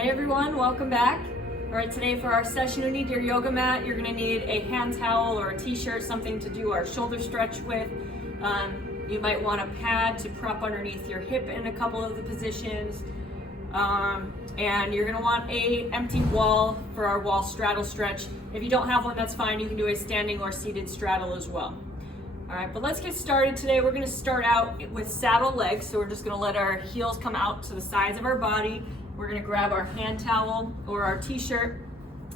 Hey everyone, welcome back. All right, today for our session, you need your yoga mat. You're gonna need a hand towel or a t-shirt, something to do our shoulder stretch with. You might want a pad to prop underneath your hip in a couple of the positions. And you're gonna want a empty wall for our wall straddle stretch. If you don't have one, that's fine. You can do a standing or seated straddle as well. All right, but let's get started today. We're gonna start out with saddle legs. So we're just gonna let our heels come out to the sides of our body. We're gonna grab our hand towel or our t-shirt,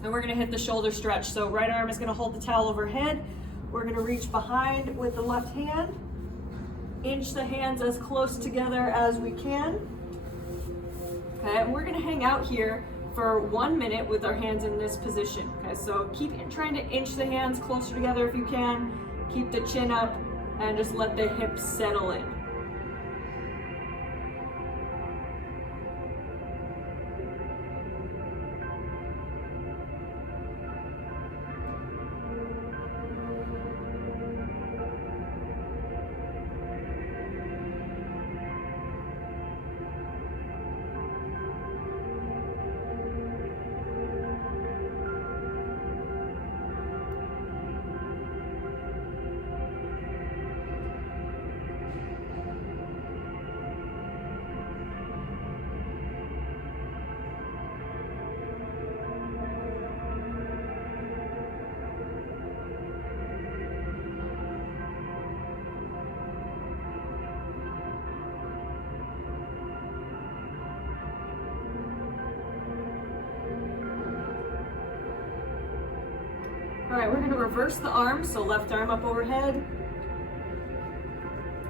and we're gonna hit the shoulder stretch. So right arm is gonna hold the towel overhead. We're gonna reach behind with the left hand, inch the hands as close together as we can. Okay, and we're gonna hang out here for 1 minute with our hands in this position. Okay, so keep trying to inch the hands closer together if you can. Keep the chin up and just let the hips settle in. All right, we're gonna reverse the arms, so left arm up overhead.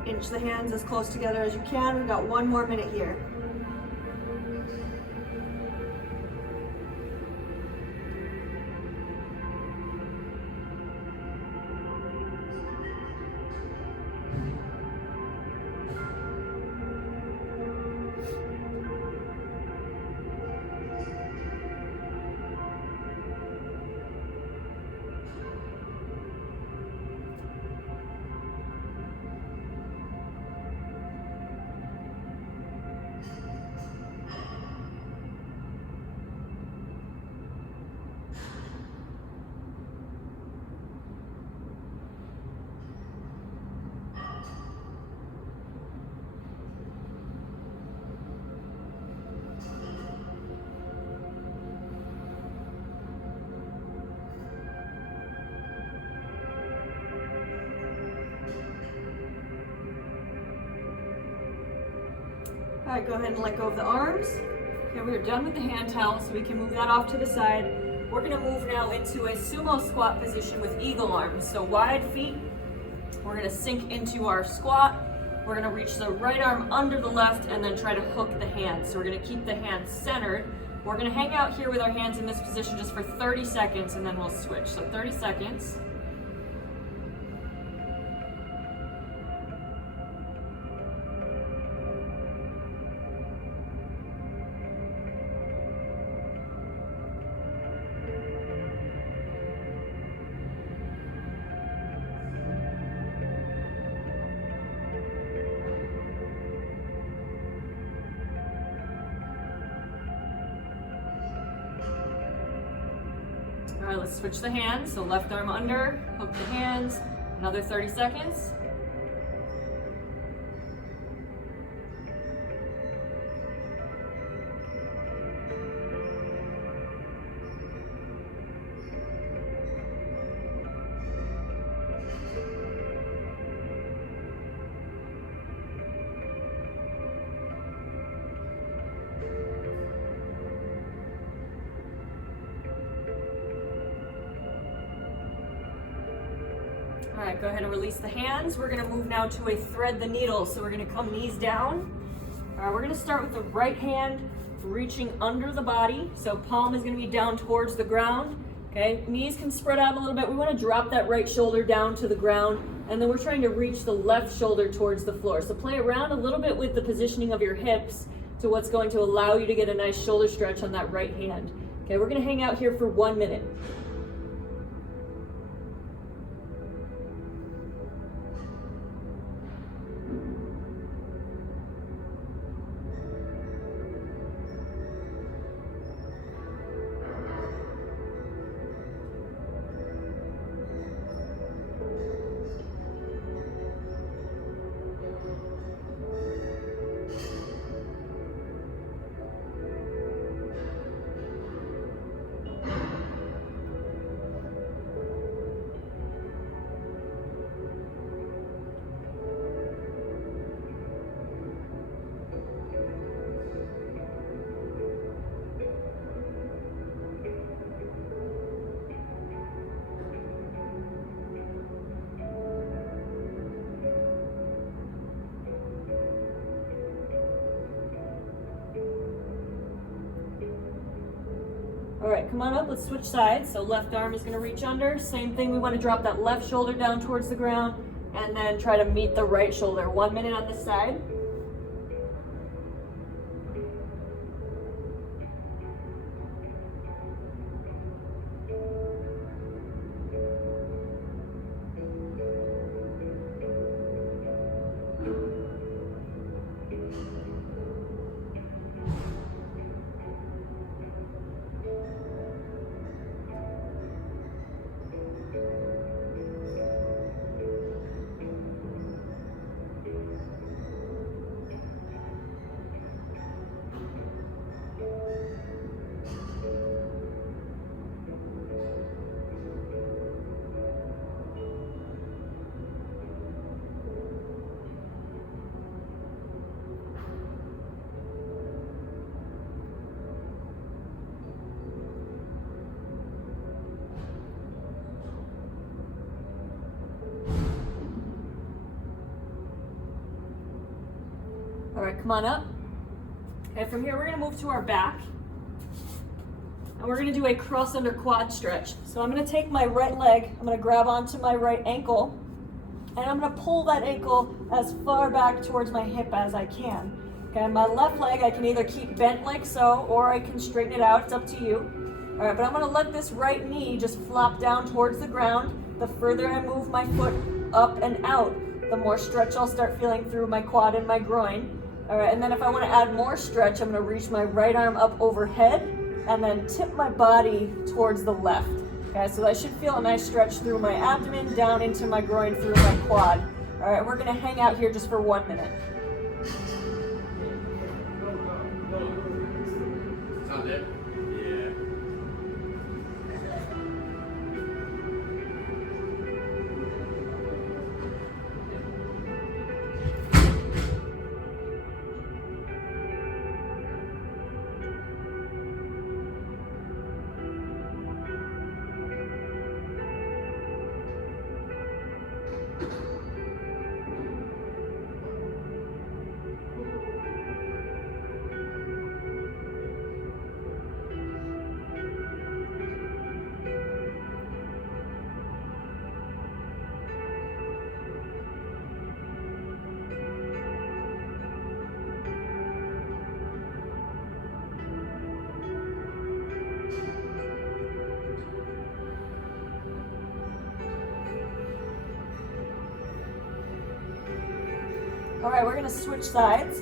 Inch the hands as close together as you can. We've got 1 more minute here. All right, go ahead and let go of the arms. Okay, we're done with the hand towel, so we can move that off to the side. We're gonna move now into a sumo squat position with eagle arms. So wide feet, we're gonna sink into our squat. We're gonna reach the right arm under the left and then try to hook the hands. So we're gonna keep the hands centered. We're gonna hang out here with our hands in this position just for 30 seconds and then we'll switch. So 30 seconds. All right, let's switch the hands. So left arm under, hook the hands, another 30 seconds. All right, go ahead and release the hands. We're gonna move now to a thread the needle. So we're gonna come knees down. All right, we're gonna start with the right hand reaching under the body. So palm is gonna be down towards the ground. Okay, knees can spread out a little bit. We wanna drop that right shoulder down to the ground, and then we're trying to reach the left shoulder towards the floor. So play around a little bit with the positioning of your hips to what's going to allow you to get a nice shoulder stretch on that right hand. Okay, we're gonna hang out here for 1 minute. All right, come on up, let's switch sides. So left arm is gonna reach under. Same thing, we wanna drop that left shoulder down towards the ground and then try to meet the right shoulder. 1 minute on this side. All right, come on up. Okay, from here we're gonna move to our back. And we're gonna do a cross under quad stretch. So I'm gonna take my right leg, I'm gonna grab onto my right ankle, and I'm gonna pull that ankle as far back towards my hip as I can. Okay, my left leg I can either keep bent like so, or I can straighten it out, it's up to you. All right, but I'm gonna let this right knee just flop down towards the ground. The further I move my foot up and out, the more stretch I'll start feeling through my quad and my groin. All right, and then if I want to add more stretch, I'm going to reach my right arm up overhead and then tip my body towards the left. Okay, so I should feel a nice stretch through my abdomen, down into my groin, through my quad. All right, we're going to hang out here just for 1 minute. Sound it? Yeah. All right, we're gonna switch sides.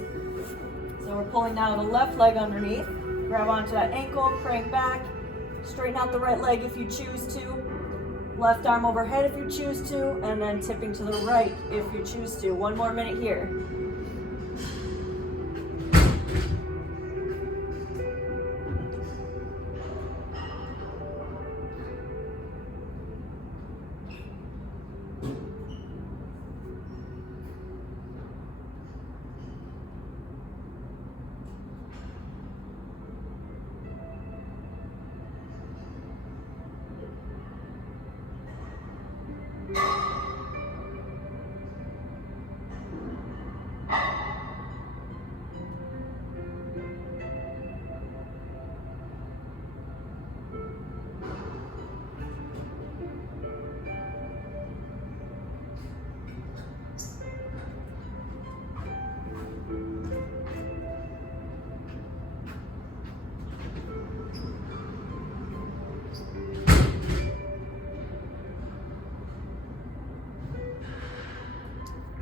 So we're pulling now the left leg underneath. Grab onto that ankle, crank back. Straighten out the right leg if you choose to. Left arm overhead if you choose to, and then tipping to the right if you choose to. 1 more minute here.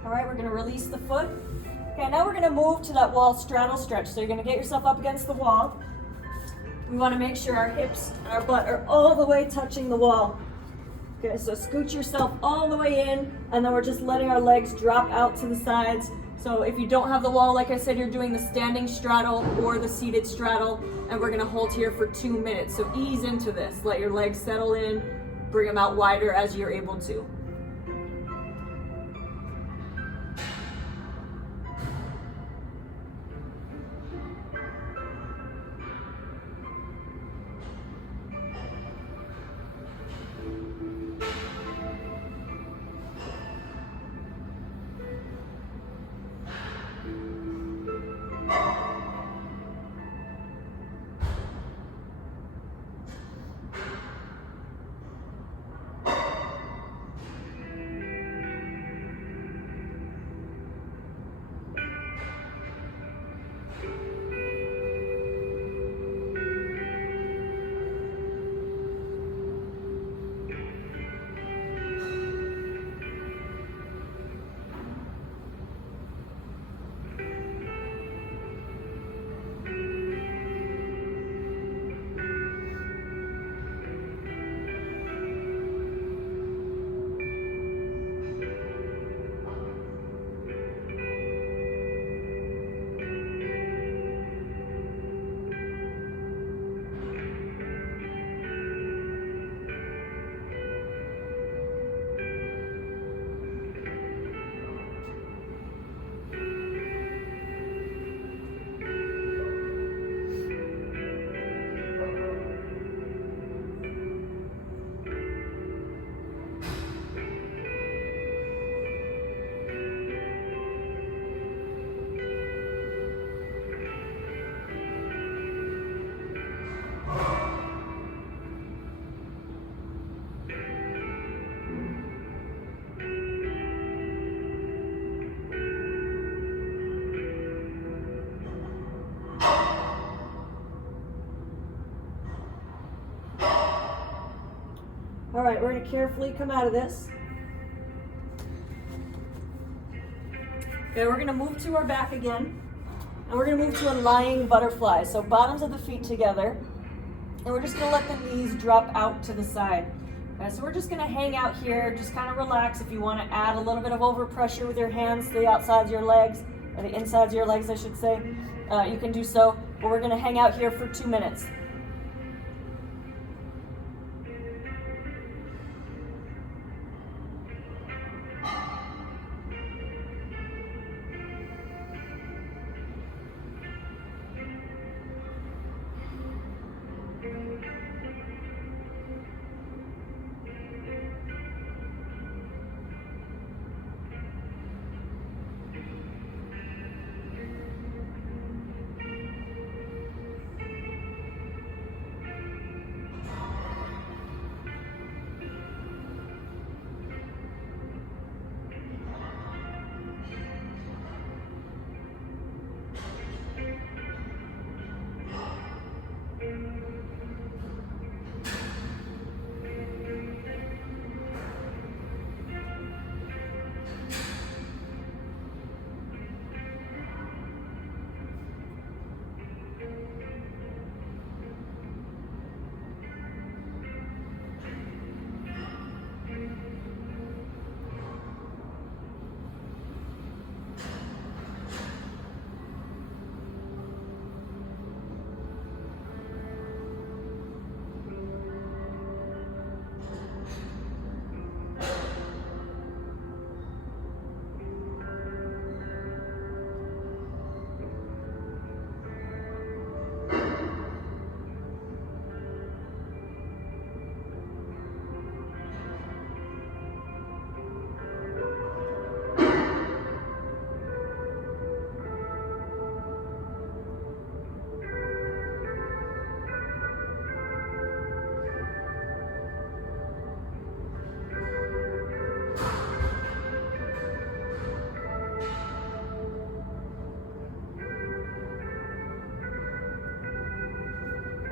All right, we're gonna release the foot. Okay, now we're gonna move to that wall straddle stretch. So you're gonna get yourself up against the wall. We wanna make sure our hips and our butt are all the way touching the wall. Okay, so scoot yourself all the way in, and then we're just letting our legs drop out to the sides. So if you don't have the wall, like I said, you're doing the standing straddle or the seated straddle, and we're gonna hold here for 2 minutes. So ease into this, let your legs settle in, bring them out wider as you're able to. All right, we're going to carefully come out of this. Okay, we're going to move to our back again, and we're going to move to a lying butterfly. So bottoms of the feet together, and we're just going to let the knees drop out to the side. Okay, so we're just going to hang out here, just kind of relax. If you want to add a little bit of overpressure with your hands to the outsides of your legs, or the insides of your legs, I should say, you can do so. But we're going to hang out here for 2 minutes.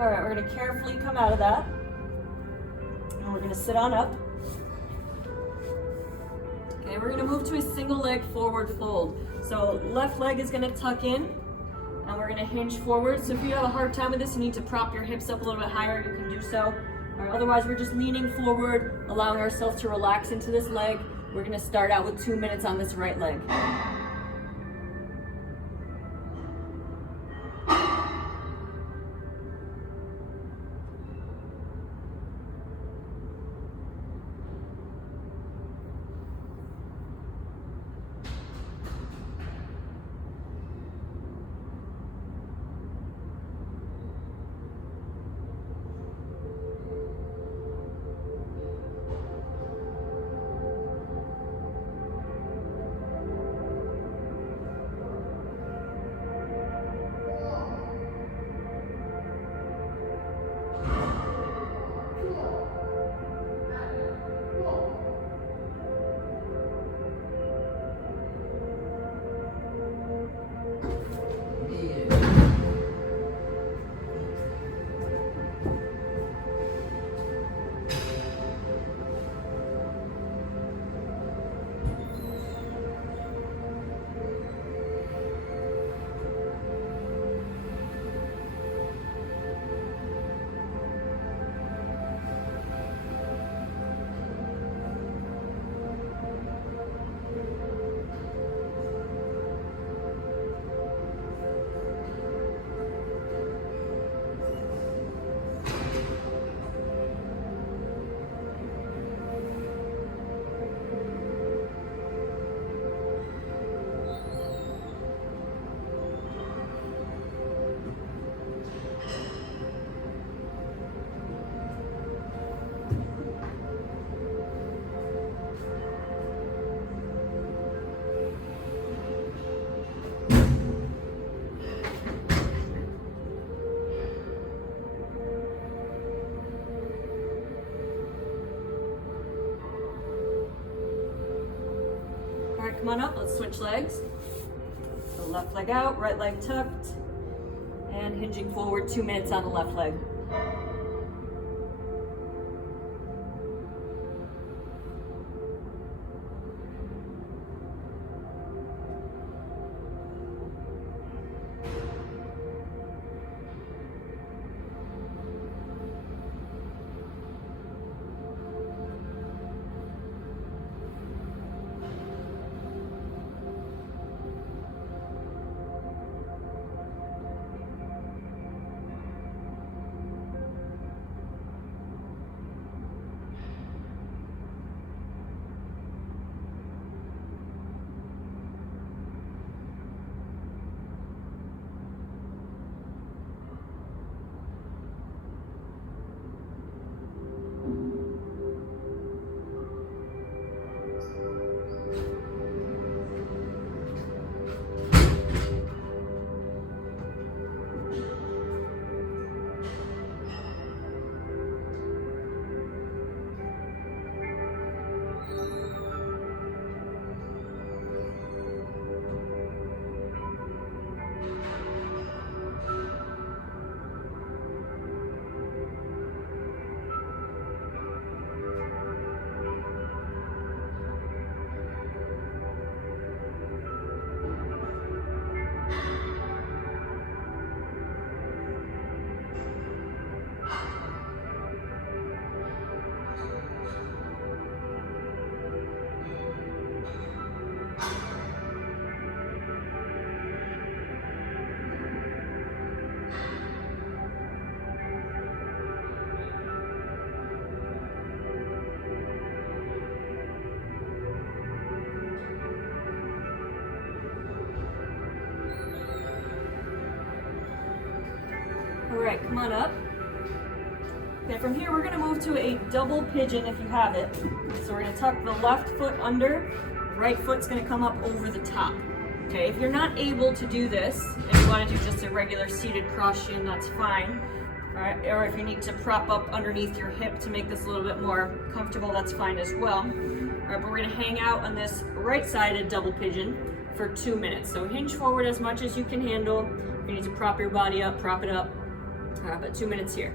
All right, we're going to carefully come out of that. And we're going to sit on up. Okay, we're going to move to a single leg forward fold. So left leg is going to tuck in, and we're going to hinge forward. So if you have a hard time with this, you need to prop your hips up a little bit higher, you can do so. Or otherwise, we're just leaning forward, allowing ourselves to relax into this leg. We're going to start out with 2 minutes on this right leg. come on up, let's switch legs. So left leg out, right leg tucked, and hinging forward, 2 minutes on the left leg. All right, come on up. Okay, from here we're gonna move to a double pigeon if you have it. So we're gonna tuck the left foot under, right foot's gonna come up over the top. Okay, if you're not able to do this, and you wanna do just a regular seated cross shin, that's fine. All right, or if you need to prop up underneath your hip to make this a little bit more comfortable, that's fine as well. All right, but we're gonna hang out on this right-sided double pigeon for 2 minutes. So hinge forward as much as you can handle. If you need to prop your body up, prop it up. But 2 minutes here.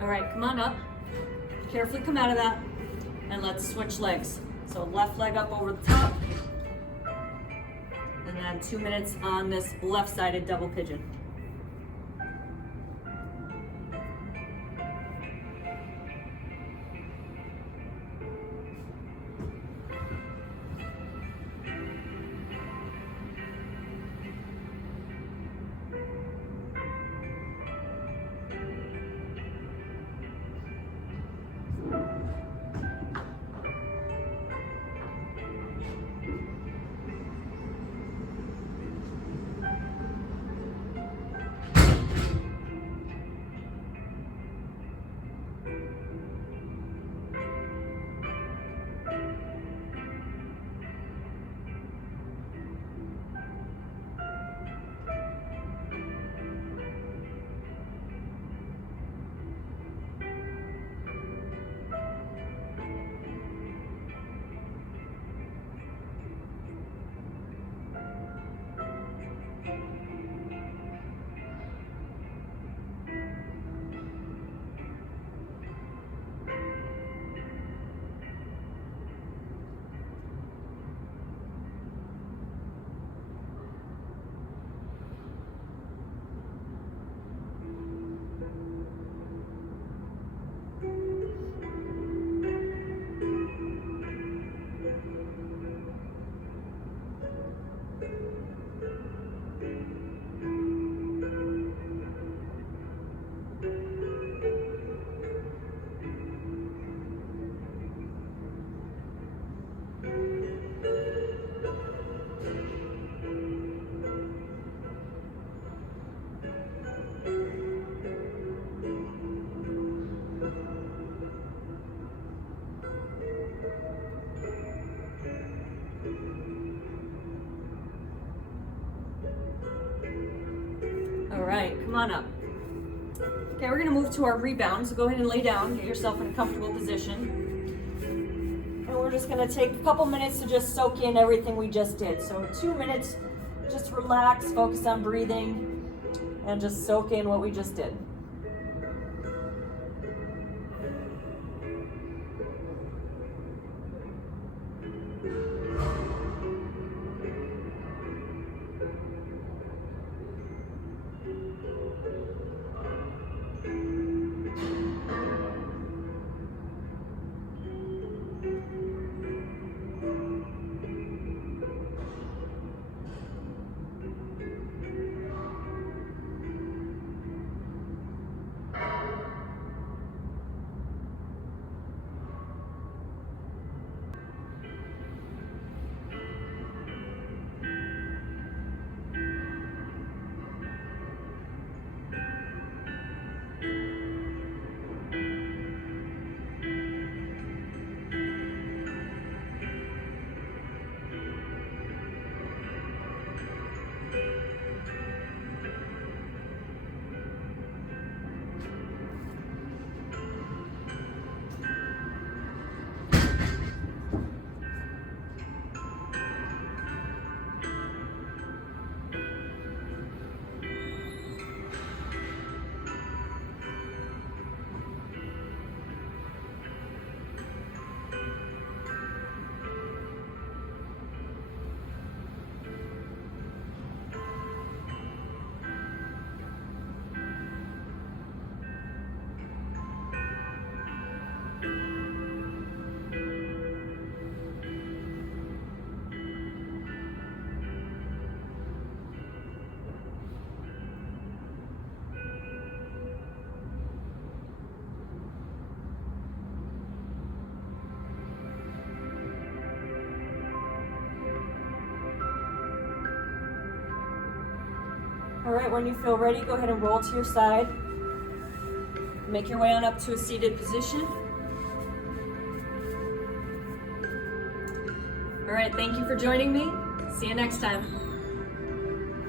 All right, come on up. Carefully come out of that, and let's switch legs. So left leg up over the top, and then 2 minutes on this left-sided double pigeon. on up. Okay, we're gonna move to our rebound, so go ahead and lay down, get yourself in a comfortable position. And we're just gonna take a couple minutes to just soak in everything we just did. So 2 minutes, just relax, focus on breathing, and just soak in what we just did. All right, when you feel ready, go ahead and roll to your side. Make your way on up to a seated position. All right, thank you for joining me. See you next time.